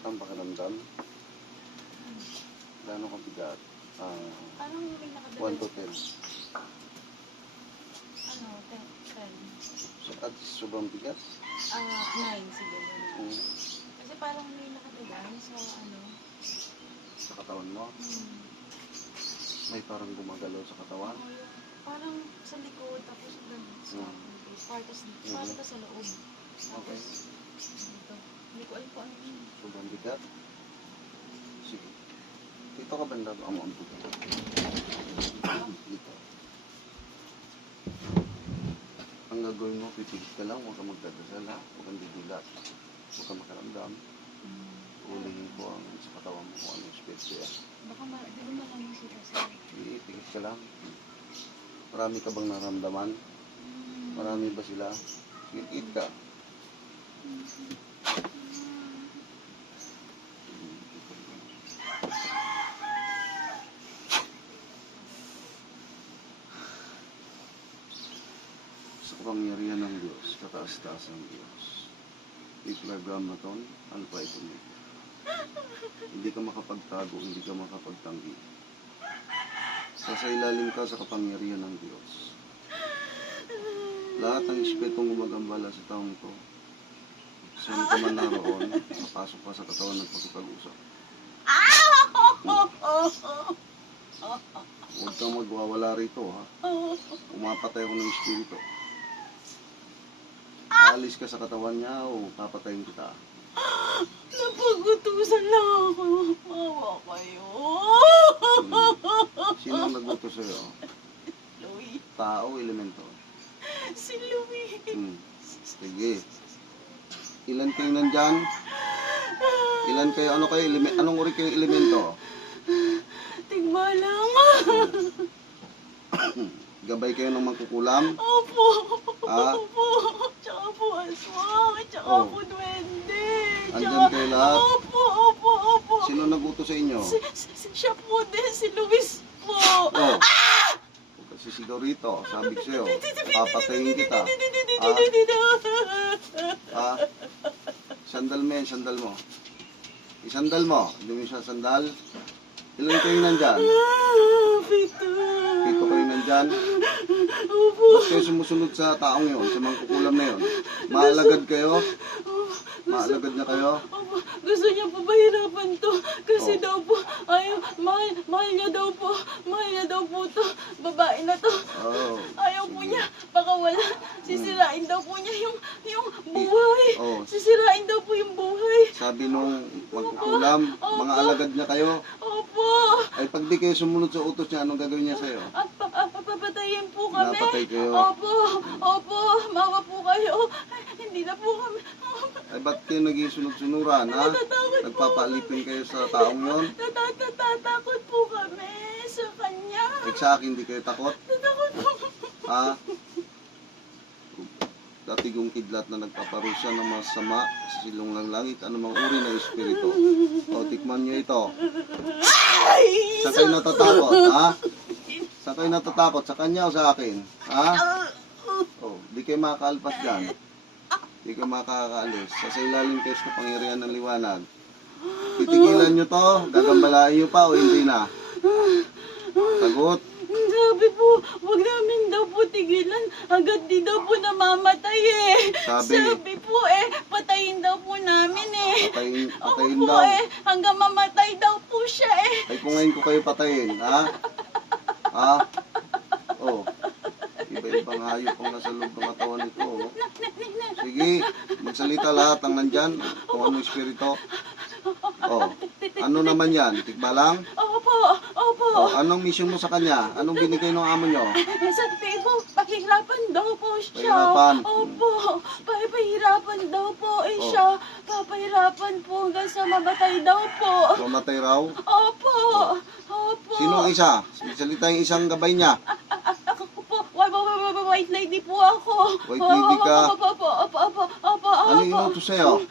Masakit ang pakiramdam. Gano'ng kabigat? Parang may nakadala. 1 to 10. Ano, 10. So, at sobrang bigat? 9 siguro. Hmm. Kasi parang may nakadala sa ano. Sa katawan mo? May parang gumagalaw sa katawan? Parang sa likod, tapos sa partas sa loob. Okay. Dito. Hindi ko alam kung ano yun. Sobrang bigat? Sige. Dito ka banda ang mo ang bigat. Dito. Ang gagawin mo, pipigit ka lang, huwag ka magdadasal ha. Huwag kang didulat. Huwag ka makaramdam. Ulihin ko ang sa katawan mo kung ano yung spirito yan. Baka di ba malamang sila sir? Pipigit ka lang. Marami ka bang naramdaman? Marami ba sila? Pipigit ka. Sa kapangyarihan ng Diyos, kataas-taas ng Diyos. Tetragrammaton, Alpha et Omega. Hindi ka makapagtago, hindi ka makapagtanggi. Sasailalim ka sa kapangyarihan ng Diyos. Lahat ng espitong gumagambala sa taong ito, saan ka man naroon, napasok ka sa katawan ng pagkipag-usap. Huwag kang magwawala rito, ha? Umapatay ako ng espiritu. Aalis ka sa katawan niya o papatayin kita. Napagutusan lang ako. Mawa kayo. Sino ang nagluto sa'yo? Louie. Tao o elemento? Si Louie. Sige. Ilan kayo nandyan? Ilan kayo? Ano kayo? Anong uri kayong elemento? Tigma lang. Gabay kayo ng mangkukulam? Opo. Ha? Opo. Tsaka po aswang. Tsaka Oh. po duwende. Andyan kayo lahat? Opo. Sino nagluto sa inyo? Siya po din. Si Luis po. Oh. Huwag ka sisigaw rito. Sabi ko sa'yo, papatayin kita. Ha? Sandal mo yan, sandal mo. Isandal mo. Hindi mo siya sandal. Ilan kayo nandyan? Pito. Pito kayo nandyan? Opo. Ba't kayo sumusunod sa taong yun? Sa mangkukulam na yun? Maalagad kayo? Maalagad niya kayo? Opo. Gusto niya po bahirapan to. Kasi Oh. daw po, mahal niya daw po. Mahal niya daw po to. Babae na to. Oh. Ayaw po niya. Baka wala. Sisirain daw po niya yung buhay. Oh. Sisirain daw po yung buhay. Sabi nung magkukulam, mga alagad niya kayo. Opo. Ay pag di kayo sumunod sa utos niya, anong gagawin niya sa'yo? Papatayin po kami. Napatay kayo. Opo. Mawa po kayo. Ay, hindi na po kami. Ay ba't kayo nag-isunod-sunuran, ha? Natatakot po. Nagpapalipin kayo sa taong yun? Natatakot po kami sa kanya. Ay sa akin, di kayo takot? Natatakot po. Ha? Datigong kidlat na nagpaparusa ng masama sa silong ng langit, anumang uri ng espiritu. O, tikman nyo ito. Saan kayo natatakot, ha? Saan kayo natatakot? Sa kanya o sa akin? Ha? O, di kayo makakaalpas dyan. Di kayo makakaalis. Sa ilalim kayo sa kapangyarihan ng liwanag. Titigilan nyo to, gagambalain nyo pa o hindi na? Sagot? Sabi po, wag namin daw po tigilan. Agad di daw po namamatay eh. Sabi po patayin daw po namin eh. Patayin Opo daw. hanggang mamatay daw po siya eh. Ay kung ngayon ko kayo patayin, ha? Ha? Oh. Iba-ibang hayop ang nasa loob ng katawan nito. Oh. Sige, magsalita lahat ng nandyan. Kung anong espiritu. Oh. Ano naman yan? Tikba lang? Opo. Oh, anong mission mo sa kanya? Anong binigay ng amo nyo? Sabi po, pahirapan daw po siya. Pahirapan? Opo, pahirapan daw po Oh. siya. Papahirapan po hanggang sa mamatay daw po. Mamatay raw? Opo. Sino ang isa? Magsalita yung isang gabay niya. Ako po, white lady po ako. White lady ka? Opo. Ano inutos sa'yo?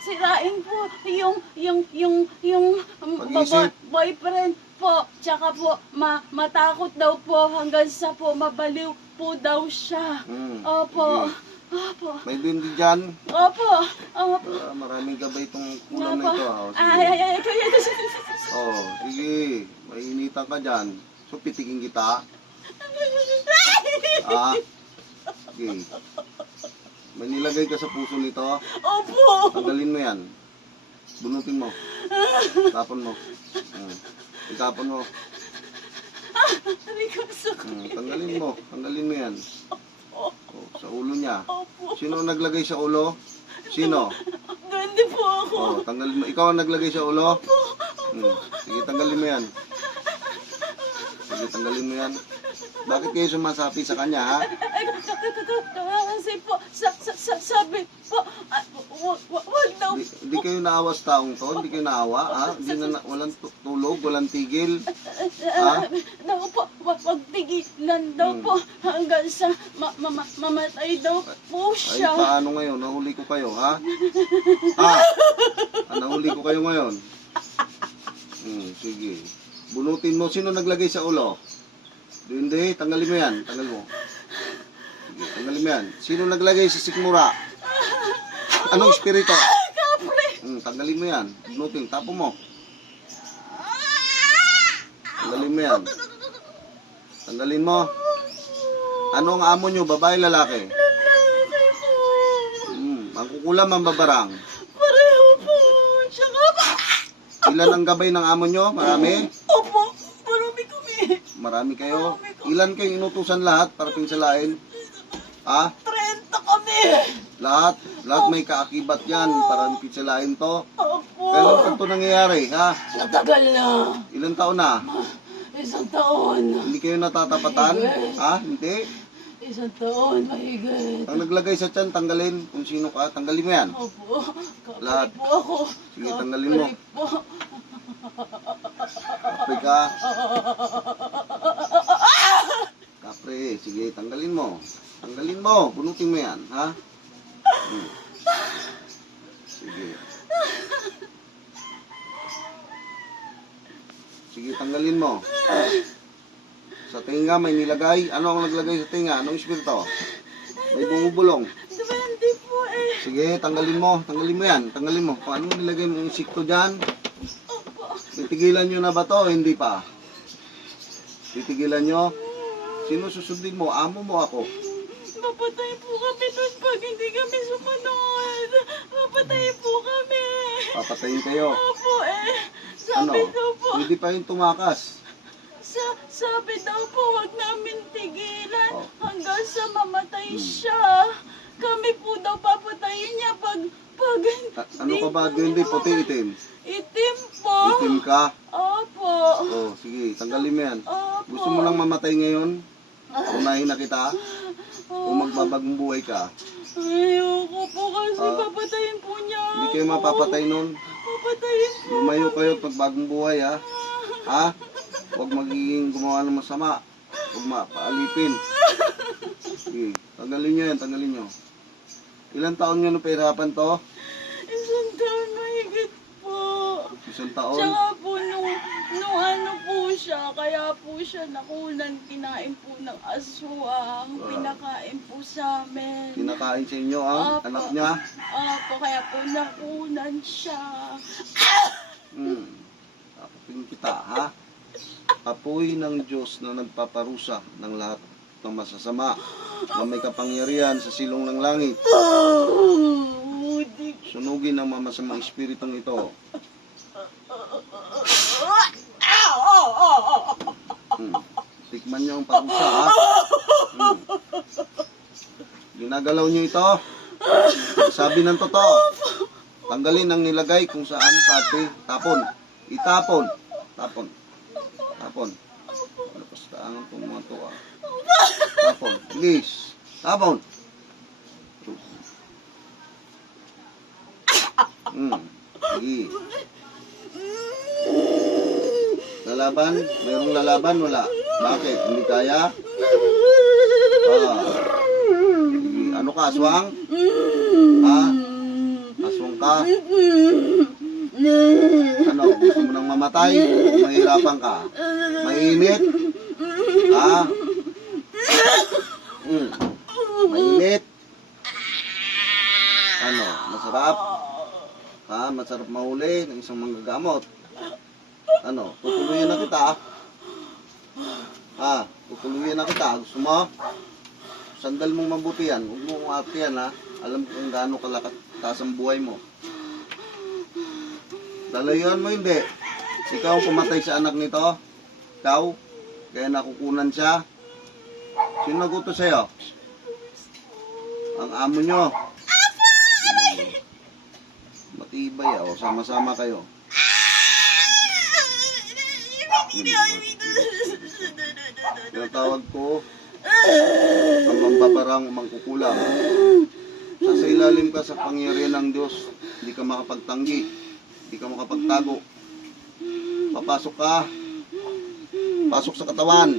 Sirain po yung Pag-isip? boyfriend po. Tsaka po, matakot daw po hanggang sa po mabaliw po daw siya. Opo. Sige. Opo. May duwende dyan. Opo. Opo. Maraming gabay itong kulang na ito. Oh, sige. Ay. Oh, sige. Mainitan ka dyan. So, pitikin kita. Ah, sige. May nilagay ka sa puso nito. Opo. Tanggalin mo yan. Bunutin mo. Tapon mo. Itapon mo. Aray ko, sakit. Tanggalin mo. Tanggalin mo yan. Opo. Oh, sa ulo niya. Opo. Sino ang naglagay sa ulo? Sino? Duwende po ako. Oh, tanggalin mo. Ikaw ang naglagay sa ulo? Opo. Sige, tanggalin mo yan. Sige, tanggalin mo yan. Bakit kayo sumasapi sa kanya, ha? Kasi po, sabi po, wag daw Hindi kayo naawa sa taong to? Hindi kayo naawa, ha? Hindi na, walang tulog, walang tigil. Ha? daw po, wag tigilan daw po hanggang sa mamatay daw po Ay, siya. paano ngayon? Nahuli ko kayo, ha? Ha? Nahuli ko kayo ngayon? Sige. Bunutin mo. Sino naglagay sa ulo? Hindi, tanggalin mo yan. Tanggal mo. Sige, tanggalin mo yan. Sino naglagay sa sikmura? Anong espiritu? Kapre! Tanggalin mo yan. Bunutin, tapo mo. Tanggalin mo yan. Tanggalin mo. Anong amo nyo? Babae, lalaki? Lalaki po. Ang kukulam, ang babarang. Pareho po. Tsaka pa. Ilan ang gabay ng amo nyo? Marami? Opo, marami kami. Marami kayo? Ilan kayo inutusan lahat para pinsalain? Ha? 30 kami. Lahat? Lahat may kaakibat yan para pinsalain to? Opo. Kailan pa ito nangyayari? Ha? Matagal na. Ilan taon na? 1 taon. Hindi kayo natatapatan? Ha? Hindi? 1 taon, mahigit. Ang naglagay sa tiyan, tanggalin. Kung sino ka, tanggalin mo yan. Opo, Lahat. kapre po ako. Sige, tanggalin mo. Kapre po. Kapre ka. Kapre, sige, tanggalin mo. Tanggalin mo. Bunutin mo yan, ha? Sige. Sige, tanggalin mo. Sa tinga may nilagay. Ano ang naglagay sa tinga? Anong espiritu? May bumubulong. Duwende po eh. Sige, tanggalin mo. Tanggalin mo yan. Tanggalin mo. Kung ano nilagay mo yung sikto dyan. Opo. Titigilan nyo na ba to? O hindi pa? Titigilan nyo? Sino susundin mo? Amo mo ako? Mapatay po kami doon pag hindi kami sumunod. Mapatay po kami. Papatayin kayo. Opo eh. Ano? Sabi daw po. Hindi pa yung tumakas. Sabi daw po, wag namin tigilan Oh. hanggang sa mamatay siya. Kami po daw papatayin niya pag Ano ka ba? Hindi, puti, itim. Itim po. Itim ka? Opo. Oh, sige, tanggalin mo yan. Opo. Gusto mo lang mamatay ngayon? Unahin na kita? O magbabagong buhay ka? Ayoko po kasi Ah. papatayin po niya. Hindi kayo mapapatay nun. Papatayin po. Lumayo kayo at magbagong buhay, ha? Ha? Huwag magiging gumawa ng masama. Huwag mapaalipin. Sige, tanggalin nyo yan, tanggalin nyo. Ilan taon nyo nung pahirapan to? 1 taon mahigit po. 1 taon? Tsaka po nung ano po siya, kaya po siya nakunan, kinain po ng aswang, pinakain po sa amin. Kinakain sa inyo, ha? Opo. Anak niya? Opo, kaya po nakunan siya. Tapos kita, ha? Apoy ng Diyos na nagpaparusa ng lahat ng masasama na may kapangyarihan sa silong ng langit. Sunugin ang mamasamang espiritong ito. Tikman niyo ang parusa, ha? Ginagalaw niyo ito. Sabi ng totoo. Tanggalin ang nilagay kung saan pati. Tapon. Itapon. Tapon. Tapon. Lapas taangan itong mga to, ha? Tapon. Bilis. Tapon. Sige. Lalaban? Mayroong lalaban? Wala. Bakit? Hindi kaya? Sige. Ano ka? Aswang? Ha? Aswang ka? Ano? Gusto mo nang mamatay? Mahirapan ka? Mainit? Ha? Mainit? masarap mahuli ng isang manggagamot. Ano, tutuluyan na kita. Tutuluyan na kita. Gusto mo? Sandal mong mabuti yan. Huwag mong ate yan, ha. Alam ko kung gaano kalakas ang buhay mo. Dalayuan mo hindi. Ikaw ang pumatay sa anak nito. Ikaw. Kaya nakukunan siya. Sino nagutos sa'yo? Ang amo nyo. Matibay, o. Sama-sama kayo. Tinatawag ko ang mambabarang mangkukulam. Sa ilalim ka sa pangyarihan ng Diyos, hindi ka makapagtanggi, hindi ka makapagtago. Papasok ka, pasok sa katawan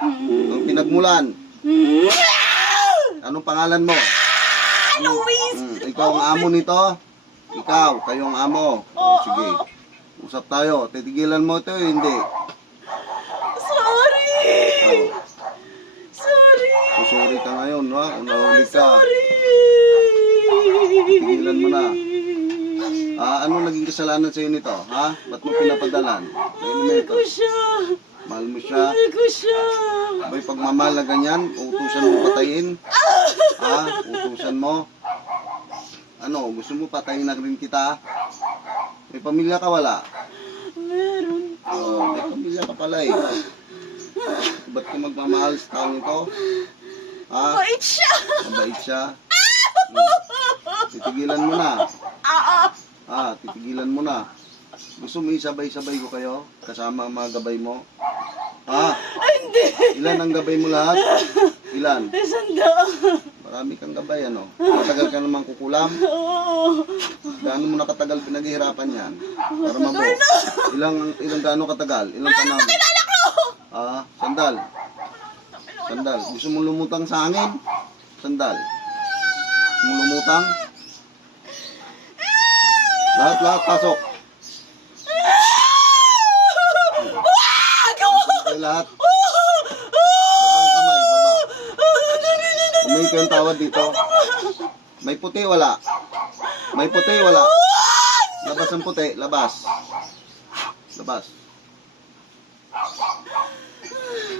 ng pinagmulan. Anong pangalan mo? Ikaw ang amo nito? Ikaw, kayo ang amo. Sige, usap tayo. Titigilan mo ito, hindi. Sorry! Oh. Sorry! Susuri ka ngayon, ha? Unahuli ka. Sorry! Tigilan mo na. Ano naging kasalanan sa'yo nito, ha? Ba't mo pinapadalan? Mahal ko siya! Mahal mo siya? Mahal ko siya! May pagmamahal na ganyan, utusan mo patayin? Utusan mo? Ano, gusto mo patayin na rin kita? May pamilya ka wala? Meron po. May pamilya ka pala eh. Ba't ka magmamahal sa taong ito? Mabait siya! Mabait siya? Titigilan mo na. Titigilan mo na. Gusto mo isabay-sabay ko kayo? Kasama ang mga gabay mo? Hindi! Ilan ang gabay mo lahat? Ilan? 100. Marami kang gabay, ano? Matagal ka namang kukulam? Oo. Gaano mo nakatagal pinaghihirapan yan? Para mabuo. Ilang gaano katagal? Ilang panahon? Sandal. Sandal. Gusto mo lumutang sa hangin? Sandal. Gusto mo lumutang? Lahat, pasok. Okay, lahat. Babang kamay, baba. Umay kayong tawad dito. May puti, wala. May puti, wala. Labas ang puti, labas. Labas.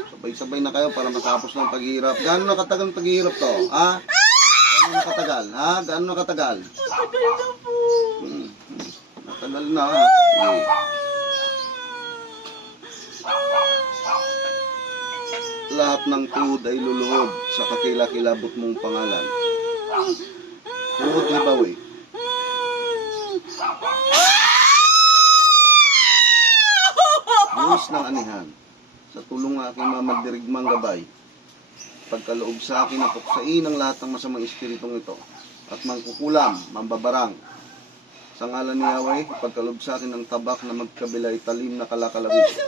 Sabay-sabay na kayo para matapos ng paghihirap. Gaano nakatagal ang paghihirap to? Gaano nakatagal? Gaano nakatagal? Matagal na po. Matagal na, ha? Okay. Lahat ng tuhod ay luluhod sa kakilakilabot mong pangalan. Tuhod libawi. Buwis ng anihan. Sa tulong ng aking mamadirigmang gabay. Pagkaloob sa akin na puksain ang lahat ng masamang espiritong ito. At mangkukulam, mambabarang. Sa ngalan ni Yahweh, pagkaloob sa akin ng tabak na magkabilay talim na kalakalawis.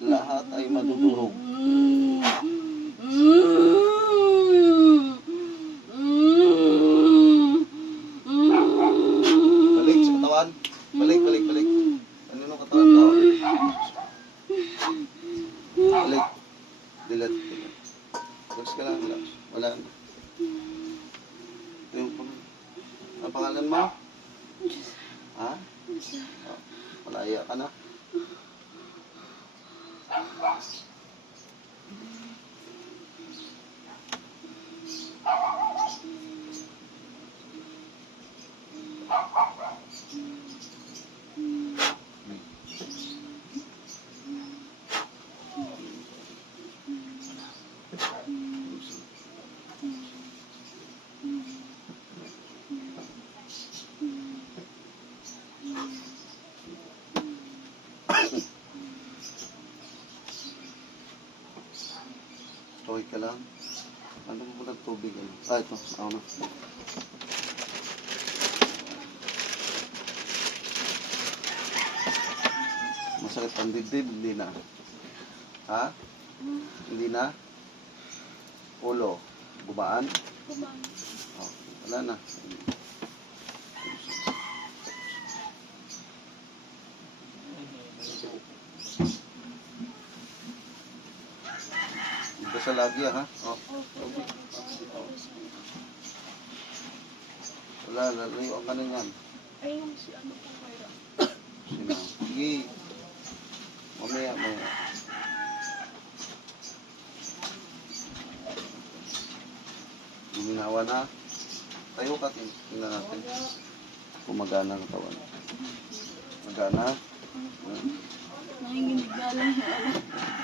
Lahat ay madudurog. Balik sa katawan. Balik. Ano nung katawan to? Balik. Dilat. Relax ka lang, relax. Wala na. Ito yung ang pangalan mo? Malaya ka na. Okay ka lang. Ano mo ng tubig? Ito. Ako na. Masakit ang dibdib. Hindi na. Hindi na? Ulo. Gumaan. Kumain. Oh, wala na. Hindi sa lagi ha. Oh. Opo. Wala, lalayo ka na yan. Ay, yung si ano po kaya? Sino? Sige. Mamaya. Guminawa na. Tayo ka, tingnan natin. Kumagana ang katawan. Magana. Nanginginig na lang yung ano.